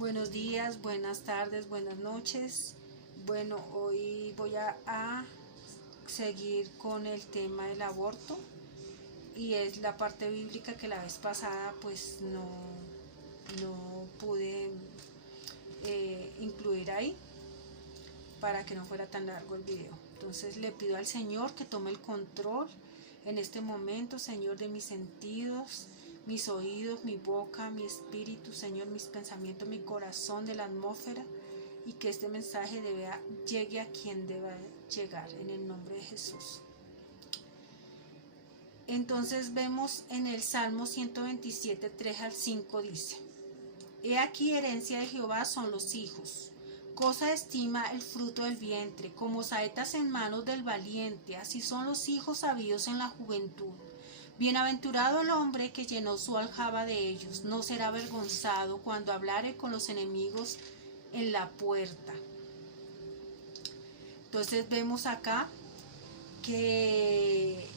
Buenos días, buenas tardes, buenas noches. Bueno, hoy voy a seguir con el tema del aborto y es la parte bíblica que la vez pasada pues no pude incluir ahí para que no fuera tan largo el video. Entonces le pido al Señor que tome el control en este momento, Señor, de mis sentidos, mis oídos, mi boca, mi espíritu, Señor, mis pensamientos, mi corazón, de la atmósfera, y que este mensaje llegue a quien deba llegar, en el nombre de Jesús. Entonces vemos en el Salmo 127, 3 al 5 dice: He aquí, herencia de Jehová son los hijos, cosa estima el fruto del vientre, como saetas en manos del valiente, así son los hijos sabios en la juventud. Bienaventurado el hombre que llenó su aljaba de ellos, no será avergonzado cuando hablare con los enemigos en la puerta. Entonces vemos acá que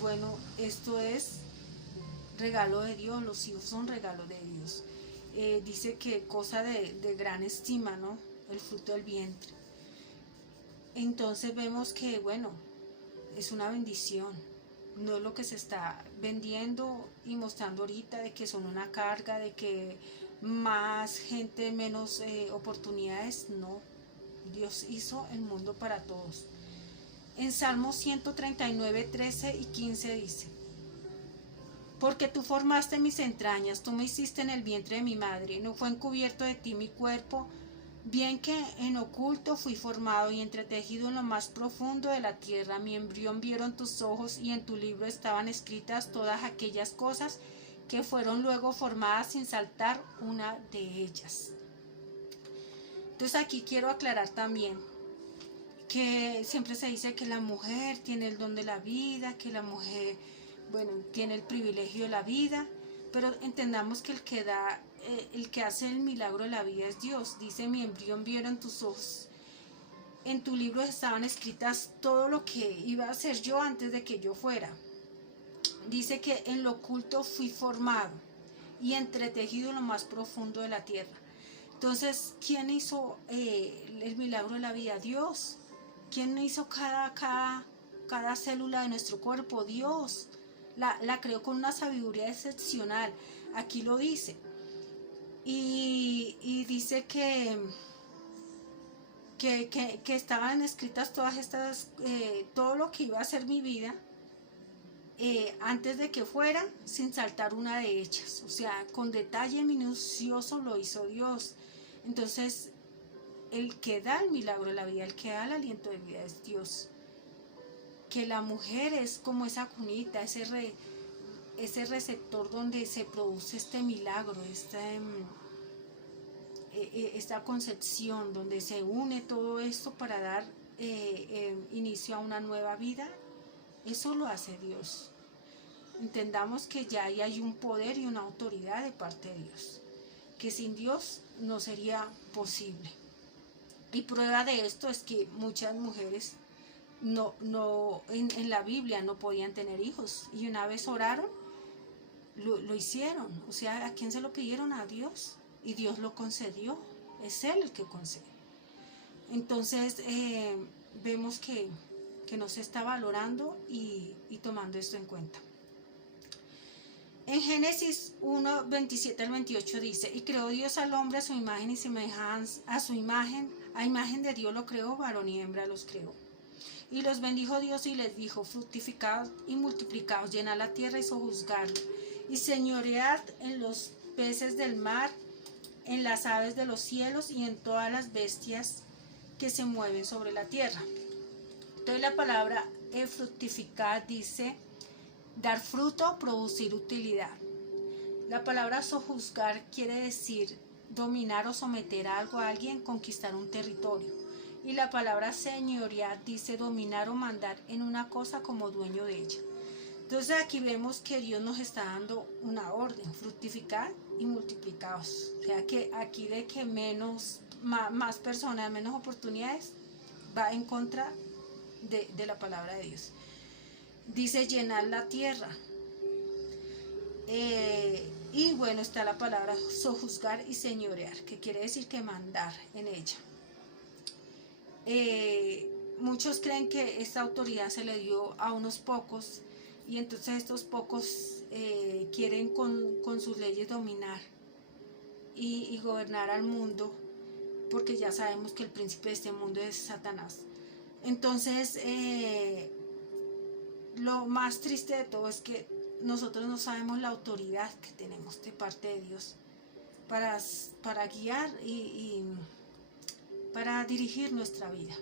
bueno, esto es regalo de Dios, los hijos son regalo de Dios. Dice que cosa de gran estima, ¿no? El fruto del vientre. Entonces vemos que, bueno, es una bendición. No es lo que se está vendiendo y mostrando ahorita, de que son una carga, de que más gente, menos oportunidades. No, Dios hizo el mundo para todos. En Salmo 139, 13 y 15 dice: Porque tú formaste mis entrañas, tú me hiciste en el vientre de mi madre, no fue encubierto de ti mi cuerpo, bien que en oculto fui formado y entretejido en lo más profundo de la tierra. Mi embrión vieron tus ojos, y en tu libro estaban escritas todas aquellas cosas que fueron luego formadas sin saltar una de ellas. Entonces aquí quiero aclarar también que siempre se dice que la mujer tiene el don de la vida, que la mujer, bueno, tiene el privilegio de la vida, pero entendamos que el que hace el milagro de la vida es Dios. Dice: mi embrión vieron tus ojos, en tu libro estaban escritas todo lo que iba a hacer yo antes de que yo fuera. Dice que en lo oculto fui formado y entretejido en lo más profundo de la tierra. Entonces, ¿quién hizo el milagro de la vida? Dios. ¿Quién hizo cada célula de nuestro cuerpo? Dios. La creó con una sabiduría excepcional. Aquí lo dice. Y dice que estaban escritas todas estas, todo lo que iba a ser mi vida, antes de que fuera, sin saltar una de ellas. O sea, con detalle minucioso lo hizo Dios. Entonces, el que da el milagro de la vida, el que da el aliento de vida es Dios. Que la mujer es como esa cunita, ese receptor donde se produce este milagro, esta concepción, donde se une todo esto para dar inicio a una nueva vida. Eso lo hace Dios. Entendamos que ya ahí hay un poder y una autoridad de parte de Dios, que sin Dios no sería posible. Y prueba de esto es que muchas mujeres en la Biblia no podían tener hijos, y una vez oraron, lo hicieron. O sea, ¿a quién se lo pidieron? A Dios, y Dios lo concedió. Es Él el que concede. Entonces vemos que no se está valorando y tomando esto en cuenta. En Génesis 1, 27 al 28 dice: Y creó Dios al hombre a su imagen y semejanza, a imagen de Dios lo creó, varón y hembra los creó. Y los bendijo Dios y les dijo: Fructificad y multiplicaos, llenad la tierra y sojuzgadla, y señoread en los peces del mar, en las aves de los cielos y en todas las bestias que se mueven sobre la tierra. Entonces la palabra fructificar dice dar fruto, producir utilidad. La palabra sojuzgar quiere decir dominar o someter a algo, a alguien, conquistar un territorio. Y la palabra señorear dice dominar o mandar en una cosa como dueño de ella. Entonces aquí vemos que Dios nos está dando una orden: fructificar y multiplicaos. O sea que aquí de que más personas, menos oportunidades, va en contra de la palabra de Dios. Dice llenar la tierra. Y bueno, está la palabra sojuzgar y señorear, que quiere decir que mandar en ella. Muchos creen que esta autoridad se le dio a unos pocos, y entonces estos pocos quieren con sus leyes dominar y gobernar al mundo, porque ya sabemos que el príncipe de este mundo es Satanás. Entonces, lo más triste de todo es que nosotros no sabemos la autoridad que tenemos de parte de Dios para guiar y para dirigir nuestra vida.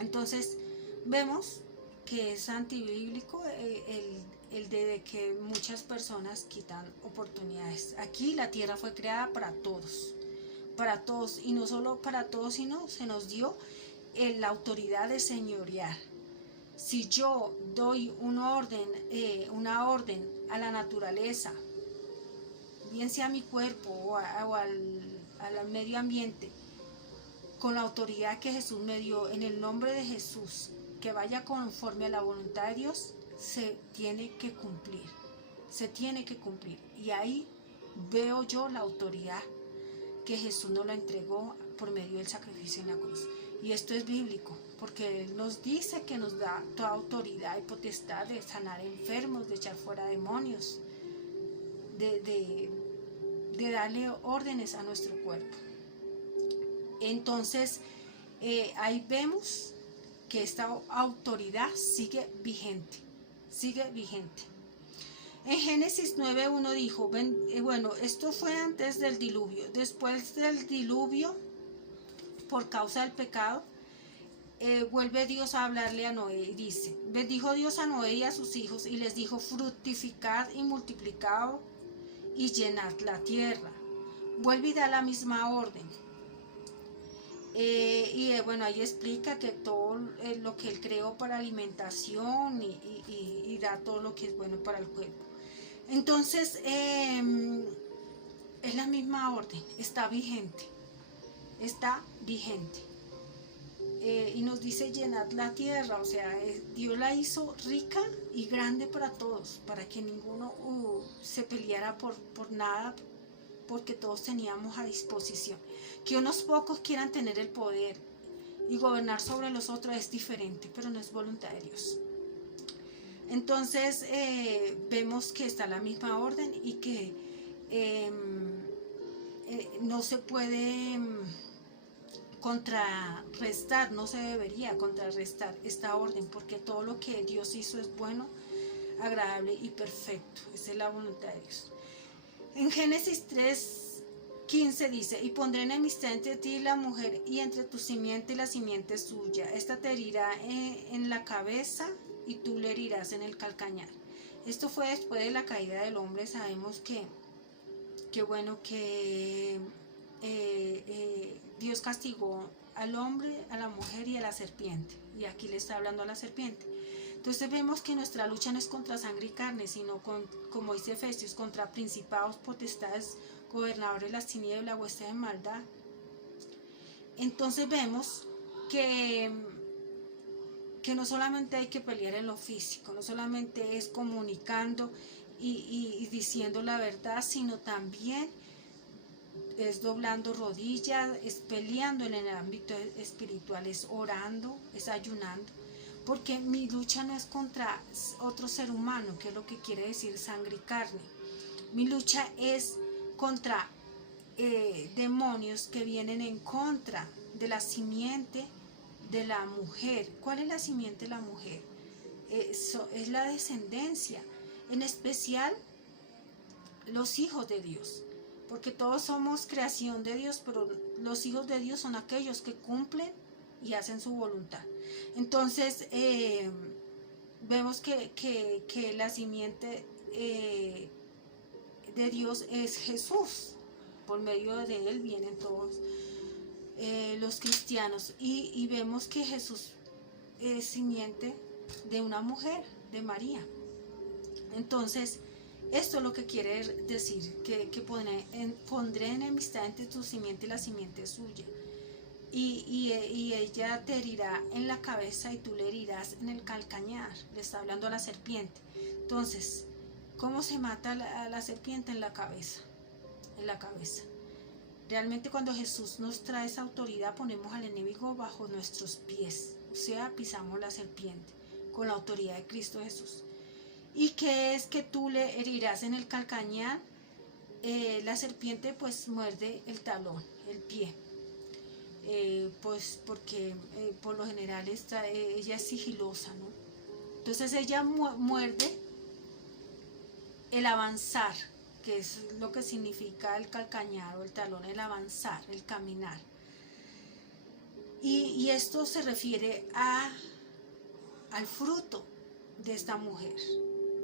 Entonces vemos que es antibíblico el de que muchas personas quitan oportunidades. Aquí la tierra fue creada para todos, y no solo para todos, sino se nos dio la autoridad de señorear. Si yo doy una orden a la naturaleza, bien sea a mi cuerpo o al medio ambiente, con la autoridad que Jesús me dio, en el nombre de Jesús, que vaya conforme a la voluntad de Dios, se tiene que cumplir. Y ahí veo yo la autoridad que Jesús nos la entregó por medio del sacrificio en la cruz. Y esto es bíblico, porque Él nos dice que nos da toda autoridad y potestad de sanar enfermos, de echar fuera demonios, de darle órdenes a nuestro cuerpo. Entonces, ahí vemos que esta autoridad sigue vigente. En Génesis 9:1 dijo, bueno, esto fue antes del diluvio. Después del diluvio, por causa del pecado, vuelve Dios a hablarle a Noé y dice, bendijo Dios a Noé y a sus hijos y les dijo, fructificad y multiplicaos y llenad la tierra. Vuelve y da la misma orden. Bueno, ahí explica que todo lo que Él creó para alimentación y da todo lo que es bueno para el cuerpo. Entonces, es la misma orden, está vigente. Y nos dice llenad la tierra, o sea, Dios la hizo rica y grande para todos, para que ninguno se peleara por nada, porque todos teníamos a disposición. Que unos pocos quieran tener el poder y gobernar sobre los otros es diferente, pero no es voluntad de Dios. Entonces vemos que está la misma orden y que no se puede contrarrestar, no se debería contrarrestar esta orden, porque todo lo que Dios hizo es bueno, agradable y perfecto. Esa es la voluntad de Dios. En Génesis 3:15 dice, y pondré enemistad entre ti y la mujer, y entre tu simiente y la simiente suya. Esta te herirá en la cabeza, y tú le herirás en el calcañar. Esto fue después de la caída del hombre. Sabemos que Dios castigó al hombre, a la mujer y a la serpiente. Y aquí le está hablando a la serpiente. Entonces vemos que nuestra lucha no es contra sangre y carne, sino como dice Efesios, contra principados, potestades, gobernadores de las tinieblas, huestes de maldad. Entonces vemos que no solamente hay que pelear en lo físico, no solamente es comunicando y diciendo la verdad, sino también es doblando rodillas, es peleando en el ámbito espiritual, es orando, es ayunando, porque mi lucha no es contra otro ser humano, que es lo que quiere decir sangre y carne. Mi lucha es contra demonios que vienen en contra de la simiente de la mujer. ¿Cuál es la simiente de la mujer? Es la descendencia, en especial los hijos de Dios, porque todos somos creación de Dios, pero los hijos de Dios son aquellos que cumplen y hacen su voluntad. Entonces vemos que la simiente de Dios es Jesús. Por medio de Él vienen todos los cristianos, y vemos que Jesús es simiente de una mujer, de María. Entonces esto es lo que quiere decir, que pondré enemistad entre tu simiente y la simiente suya, y ella te herirá en la cabeza y tú le herirás en el calcañar. Le está hablando a la serpiente. Entonces ¿Cómo se mata a la serpiente? En la cabeza, en la cabeza. Realmente cuando Jesús nos trae esa autoridad, ponemos al enemigo bajo nuestros pies, o sea, pisamos la serpiente con la autoridad de Cristo Jesús. ¿Y qué es que tú le herirás en el calcañar? La serpiente pues muerde el talón, el pie, pues porque por lo general ella es sigilosa, ¿no? Entonces ella muerde el avanzar, que es lo que significa el calcañar o el talón, el avanzar, el caminar. Y esto se refiere al fruto de esta mujer.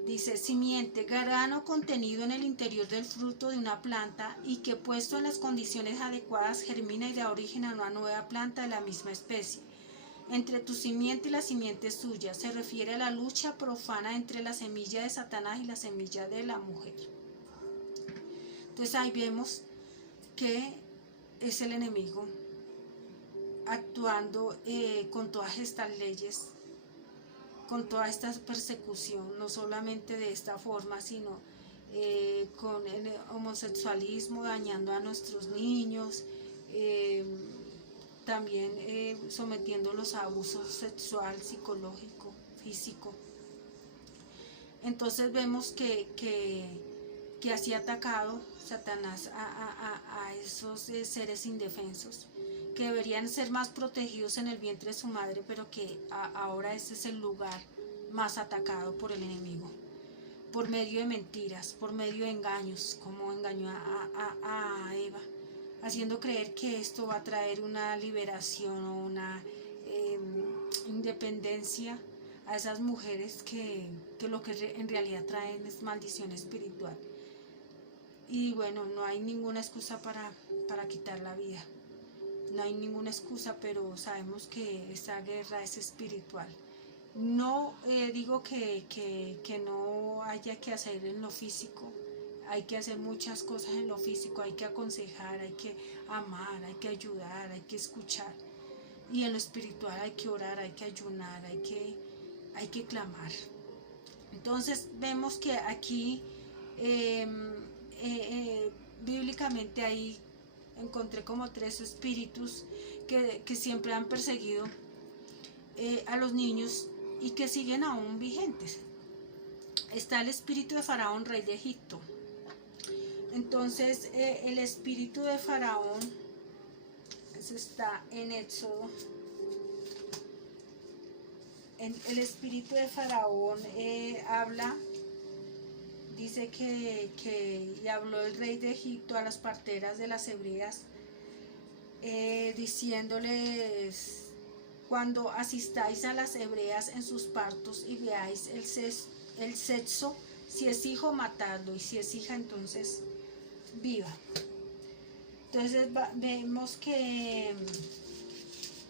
Dice, simiente, grano contenido en el interior del fruto de una planta y que puesto en las condiciones adecuadas germina y da origen a una nueva planta de la misma especie. Entre tu simiente y la simiente suya se refiere a la lucha profana entre la semilla de Satanás y la semilla de la mujer. Entonces ahí vemos que es el enemigo actuando con todas estas leyes, con toda esta persecución, no solamente de esta forma, sino con el homosexualismo, dañando a nuestros niños, también sometiéndolos a abuso sexual, psicológico, físico. Entonces vemos que así ha atacado Satanás a esos seres indefensos, que deberían ser más protegidos en el vientre de su madre, pero que ahora ese es el lugar más atacado por el enemigo, por medio de mentiras, por medio de engaños, como engañó a Eva, haciendo creer que esto va a traer una liberación o una independencia a esas mujeres que lo que en realidad traen es maldición espiritual. Y bueno, no hay ninguna excusa para quitar la vida. No hay ninguna excusa, pero sabemos que esta guerra es espiritual. No digo que no haya que hacer en lo físico. Hay que hacer muchas cosas en lo físico. Hay que aconsejar, hay que amar, hay que ayudar, hay que escuchar. Y en lo espiritual hay que orar, hay que ayunar, hay que clamar. Entonces vemos que aquí bíblicamente ahí encontré como 3 espíritus que siempre han perseguido a los niños y que siguen aún vigentes. Está el espíritu de Faraón, rey de Egipto. Entonces el espíritu de Faraón, eso está en Éxodo. El espíritu de Faraón habla, dice que y habló el rey de Egipto a las parteras de las hebreas, diciéndoles, cuando asistáis a las hebreas en sus partos y veáis el sexo, si es hijo, matadlo, y si es hija, entonces viva. Entonces vemos que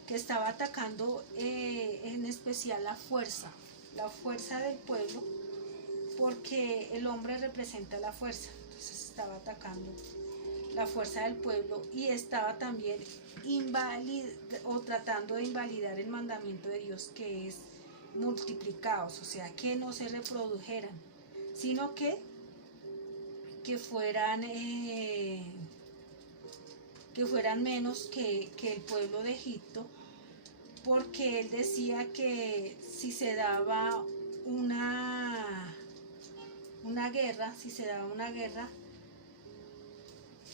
estaba atacando en especial la fuerza del pueblo, porque el hombre representa la fuerza. Entonces estaba atacando la fuerza del pueblo y estaba también tratando de invalidar el mandamiento de Dios, que es multiplicados, o sea, que no se reprodujeran, sino que fueran menos que el pueblo de Egipto, porque él decía que si se daba una guerra,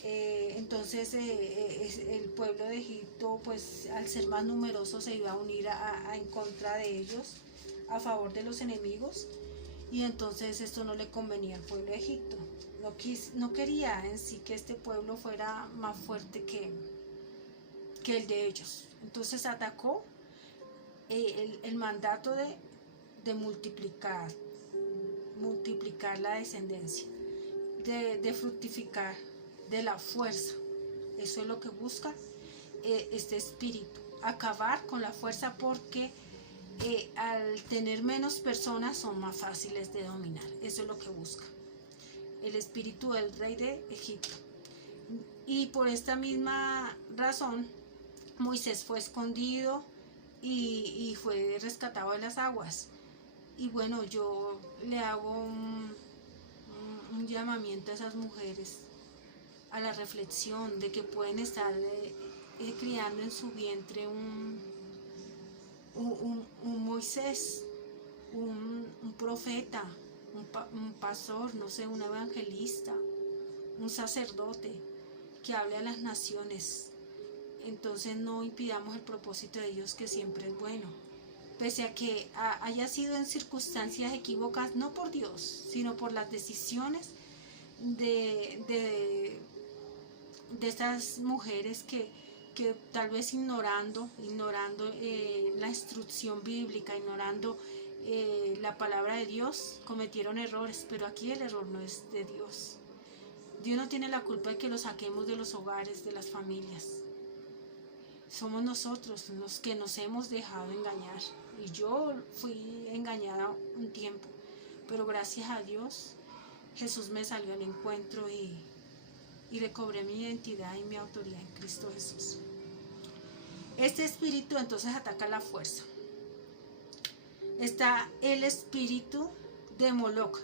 entonces el pueblo de Egipto, pues al ser más numeroso, se iba a unir en contra de ellos, a favor de los enemigos, y entonces esto no le convenía al pueblo de Egipto. No quería en sí que este pueblo fuera más fuerte que el de ellos. Entonces atacó el mandato de multiplicar la descendencia, de fructificar, de la fuerza. Eso es lo que busca este espíritu, acabar con la fuerza, porque al tener menos personas son más fáciles de dominar. Eso es lo que busca el espíritu del rey de Egipto. Y por esta misma razón Moisés fue escondido y fue rescatado de las aguas. Y bueno, yo le hago un llamamiento a esas mujeres a la reflexión de que pueden estar criando en su vientre un Moisés, un profeta, un pastor, no sé, un evangelista, un sacerdote que hable a las naciones. Entonces no impidamos el propósito de Dios, que siempre es bueno, pese a que haya sido en circunstancias equivocadas, no por Dios, sino por las decisiones de estas mujeres que tal vez ignorando la instrucción bíblica, ignorando la palabra de Dios, cometieron errores. Pero aquí el error no es de Dios. Dios no tiene la culpa de que los saquemos de los hogares, de las familias. Somos nosotros los que nos hemos dejado engañar. Y yo fui engañada un tiempo, pero gracias a Dios Jesús me salió al encuentro y recobré mi identidad y mi autoridad en Cristo Jesús. Este espíritu entonces ataca la fuerza. Está el espíritu de Moloc.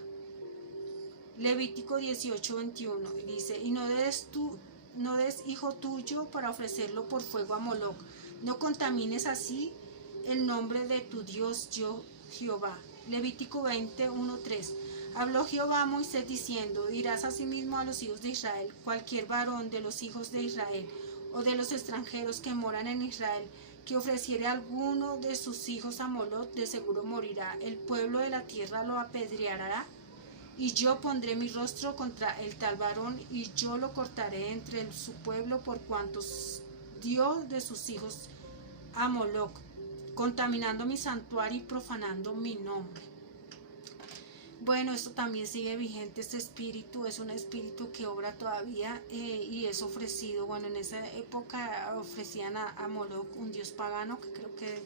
Levítico 18:21 dice: y no des hijo tuyo para ofrecerlo por fuego a Moloc. No contamines así el nombre de tu Dios, yo Jehová. Levítico 20:1-3. Habló Jehová a Moisés diciendo: dirás asimismo a los hijos de Israel: cualquier varón de los hijos de Israel o de los extranjeros que moran en Israel, que ofreciere alguno de sus hijos a Moloc, de seguro morirá. El pueblo de la tierra lo apedreará, y yo pondré mi rostro contra el tal varón, y yo lo cortaré entre su pueblo, por cuantos dio de sus hijos a Moloc, contaminando mi santuario y profanando mi nombre. Bueno, esto también sigue vigente. Este espíritu es un espíritu que obra todavía y es ofrecido. Bueno, en esa época ofrecían a Moloc, un dios pagano, que creo que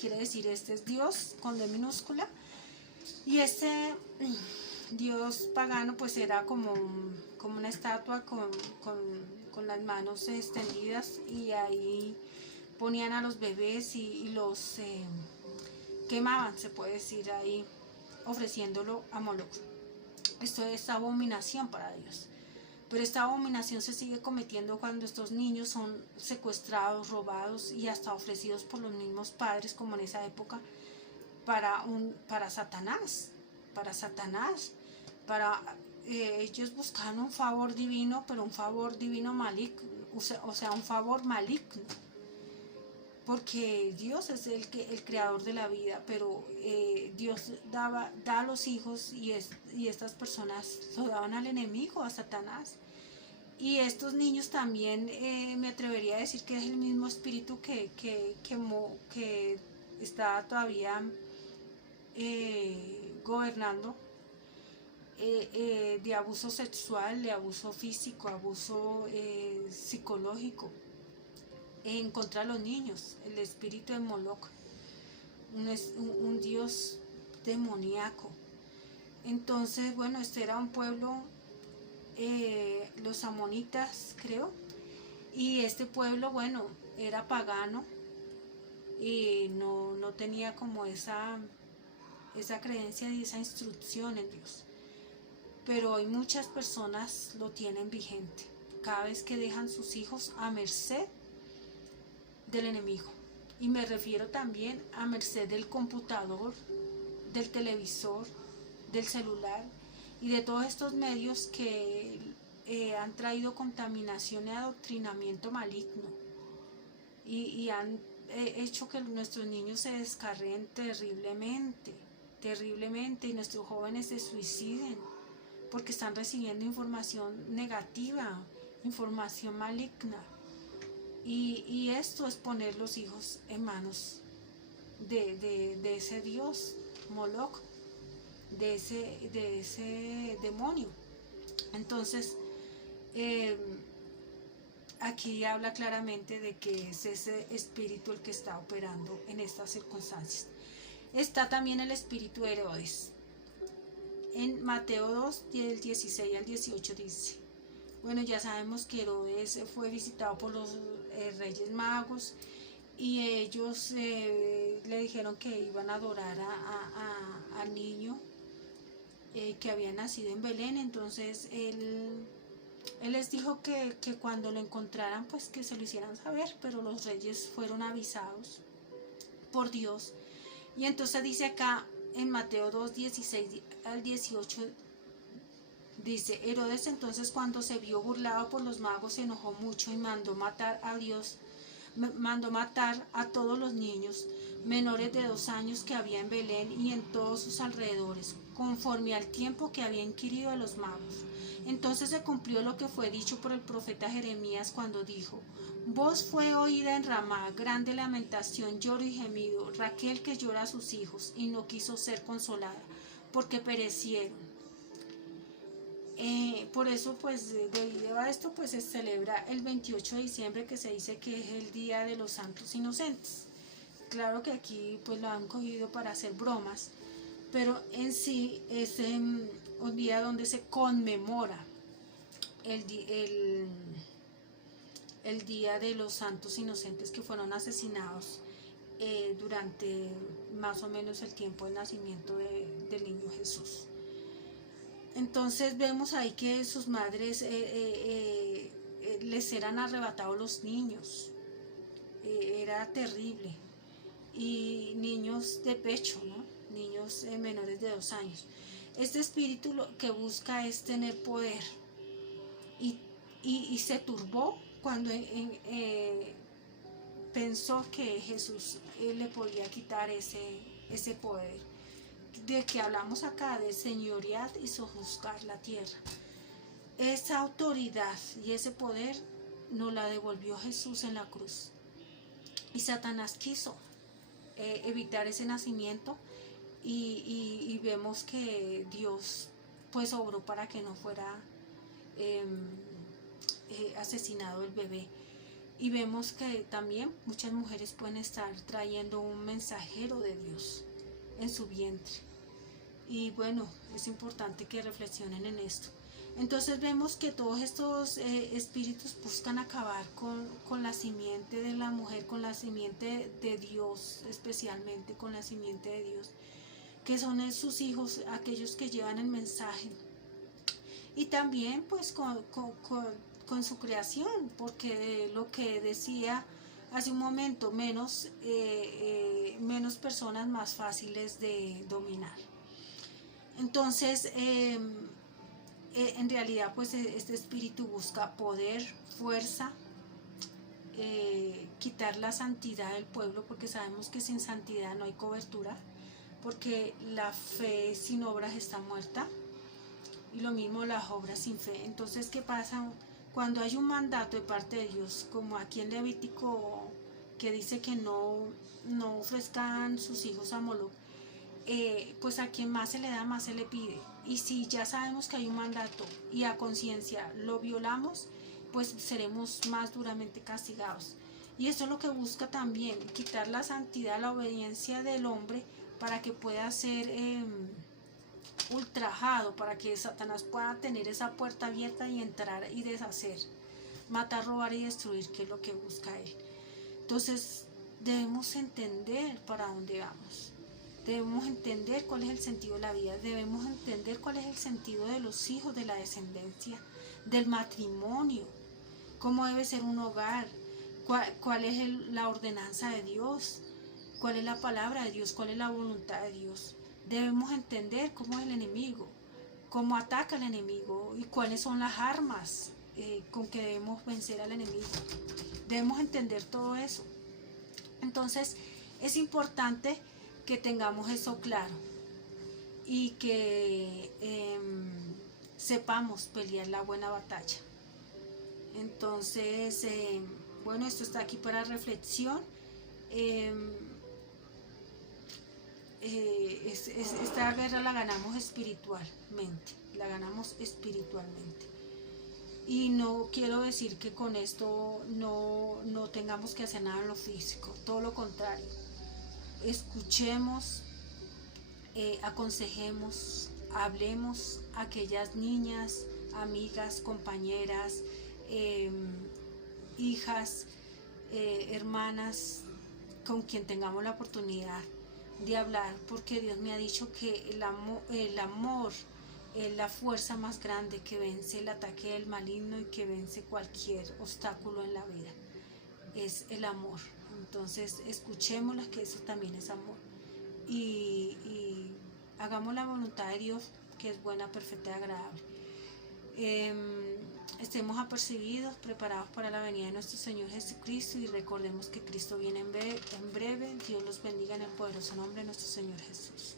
quiere decir este es Dios con D minúscula. Y este dios pagano pues era como una estatua con las manos extendidas, y ahí ponían a los bebés y los quemaban, se puede decir, ahí ofreciéndolo a Moloc. Esto es abominación para Dios. Pero esta abominación se sigue cometiendo cuando estos niños son secuestrados, robados y hasta ofrecidos por los mismos padres, como en esa época, para Satanás. Ellos buscan un favor divino, pero un favor divino maligno, o sea, un favor maligno. Porque Dios es el creador de la vida, pero Dios da a los hijos, y estas personas lo daban al enemigo, a Satanás. Y estos niños también, me atrevería a decir que es el mismo espíritu que está todavía gobernando, de abuso sexual, de abuso físico, abuso psicológico en contra de los niños. El espíritu de Moloc, un dios demoníaco. Entonces, bueno, este era un pueblo, los amonitas, creo, y este pueblo, bueno, era pagano y no tenía como esa creencia y esa instrucción en Dios. Pero hoy muchas personas lo tienen vigente, cada vez que dejan sus hijos a merced del enemigo. Y me refiero también a merced del computador, del televisor, del celular y de todos estos medios que han traído contaminación y adoctrinamiento maligno, y han hecho que nuestros niños se descarreen terriblemente, y nuestros jóvenes se suiciden porque están recibiendo información negativa, información maligna. Y esto es poner los hijos en manos de ese dios Moloc, de ese demonio. Entonces, aquí habla claramente de que es ese espíritu el que está operando en estas circunstancias. Está también el espíritu de Herodes. En Mateo 2, del 16 al 18 dice: bueno, ya sabemos que Herodes fue visitado por los reyes magos, y ellos le dijeron que iban a adorar al niño que había nacido en Belén. Entonces él les dijo que cuando lo encontraran pues que se lo hicieran saber, pero los reyes fueron avisados por Dios. Y entonces dice acá en Mateo 2, 16 al 18, dice: Herodes entonces, cuando se vio burlado por los magos, se enojó mucho y mandó matar a todos los niños menores de 2 años que había en Belén y en todos sus alrededores, conforme al tiempo que había inquirido a los magos. Entonces se cumplió lo que fue dicho por el profeta Jeremías cuando dijo: Voz fue oída en Ramá, grande lamentación, lloro y gemido, Raquel que llora a sus hijos y no quiso ser consolada, porque perecieron. Por eso, pues, debido a esto, pues se celebra el 28 de diciembre, que se dice que es el Día de los Santos Inocentes. Claro que aquí pues lo han cogido para hacer bromas, pero en sí es un día donde se conmemora el Día de los Santos Inocentes que fueron asesinados durante más o menos el tiempo del nacimiento del niño Jesús. Entonces vemos ahí que sus madres les eran arrebatados los niños, era terrible, y niños de pecho, ¿no? Niños menores de 2 años. Este espíritu lo que busca es tener poder, y se turbó cuando pensó que Jesús le podía quitar ese poder de que hablamos acá, de señorear y sojuzgar la tierra. Esa autoridad y ese poder nos la devolvió Jesús en la cruz, y Satanás quiso evitar ese nacimiento, y vemos que Dios pues obró para que no fuera asesinado el bebé. Y vemos que también muchas mujeres pueden estar trayendo un mensajero de Dios en su vientre, y bueno, es importante que reflexionen en esto. Entonces vemos que todos estos espíritus buscan acabar con la simiente de la mujer, con la simiente de Dios, especialmente con la simiente de Dios, que son sus hijos, aquellos que llevan el mensaje, y también pues con su creación, porque lo que decía hace un momento, menos personas más fáciles de dominar. Entonces en realidad pues este espíritu busca poder, fuerza, quitar la santidad del pueblo, porque sabemos que sin santidad no hay cobertura, porque la fe sin obras está muerta, y lo mismo las obras sin fe. Entonces, ¿qué pasa? Cuando hay un mandato de parte de Dios, como aquí en Levítico, que dice que no ofrezcan sus hijos a Moloc, pues a quien más se le da, más se le pide. Y si ya sabemos que hay un mandato y a conciencia lo violamos, pues seremos más duramente castigados. Y eso es lo que busca también, quitar la santidad, la obediencia del hombre, para que pueda ser ultrajado, para que Satanás pueda tener esa puerta abierta y entrar y deshacer, matar, robar y destruir, que es lo que busca él. Entonces debemos entender para dónde vamos, debemos entender cuál es el sentido de la vida, debemos entender cuál es el sentido de los hijos, de la descendencia, del matrimonio, cómo debe ser un hogar, cuál es la ordenanza de Dios, cuál es la palabra de Dios, cuál es la voluntad de Dios. Debemos entender cómo es el enemigo, cómo ataca el enemigo y cuáles son las armas con que debemos vencer al enemigo. Debemos entender todo eso. Entonces es importante que tengamos eso claro y que sepamos pelear la buena batalla. Entonces, bueno, esto está aquí para reflexión. Esta guerra la ganamos espiritualmente, y no quiero decir que con esto no tengamos que hacer nada en lo físico, todo lo contrario. Escuchemos, aconsejemos, hablemos a aquellas niñas, amigas, compañeras, hijas, hermanas, con quien tengamos la oportunidad de hablar, porque Dios me ha dicho que el amor es la fuerza más grande que vence el ataque del maligno y que vence cualquier obstáculo en la vida. Es el amor. Entonces escuchémosla, que eso también es amor. Y hagamos la voluntad de Dios, que es buena, perfecta y agradable. Estemos apercibidos, preparados para la venida de nuestro Señor Jesucristo, y recordemos que Cristo viene en breve. Dios los bendiga en el poderoso nombre de nuestro Señor Jesús.